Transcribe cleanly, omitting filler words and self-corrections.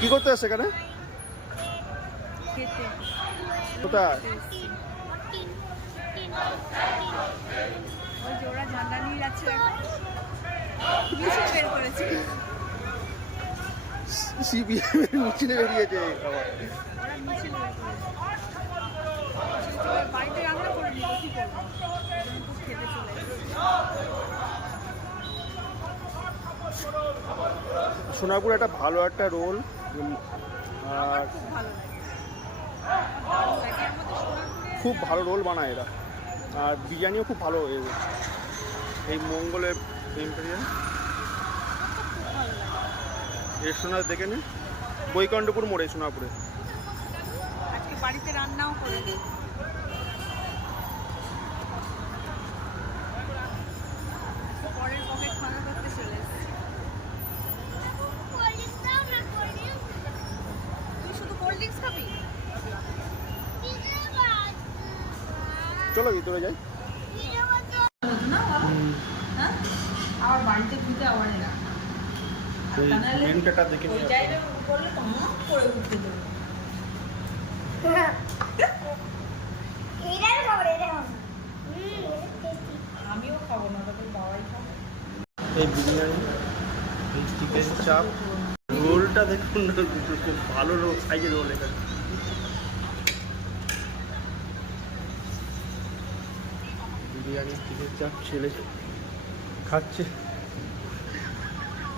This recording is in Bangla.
কি করতে আসছে এখানে? কোথায়? ওরা ঝান্ডা নিয়ে যাচ্ছে, মিছিল বের করেছে। সিপিএম এর মিছিলে বেরিয়েছে আবার। ওরা মিছিল বের করেছে, বাড়িতে রান্না করে নিল, কি করবো, খুব খেতে চলে এসেছে। সোনারপুর একটা ভালো একটা রোল, আর খুব ভালো লাগে, খুব ভালো রোল বানায় এরা, আর বিরিয়ানিও খুব ভালো। এই মঙ্গলের ইম্পেরিয়াল রেস্টুরেন্ট দেখে নিন, বৈকণ্ঠপুর মোড়ে সোনারপুরে। আজকে বাড়িতে রান্নাও করে দিই। পরের পকেট খাওয়া করতে চলে এসেছি। তুই শুধু কোল্ড ড্রিঙ্কস খাবি? চলো ভিতরে যাই। আবার বাড়িতে ঢুকে আবার এরা মেনুটা দেখে নিই। আমিও খাবো না, তবে বাবাই খাবো। এই বিরিয়ানি, এই চিকেন চাপ, রোলটা দেখুন না, ভালো রোল, সাইজের রোল এখানে। বিরিয়ানি, চিকেন চাপ ছেলে খাচ্ছে।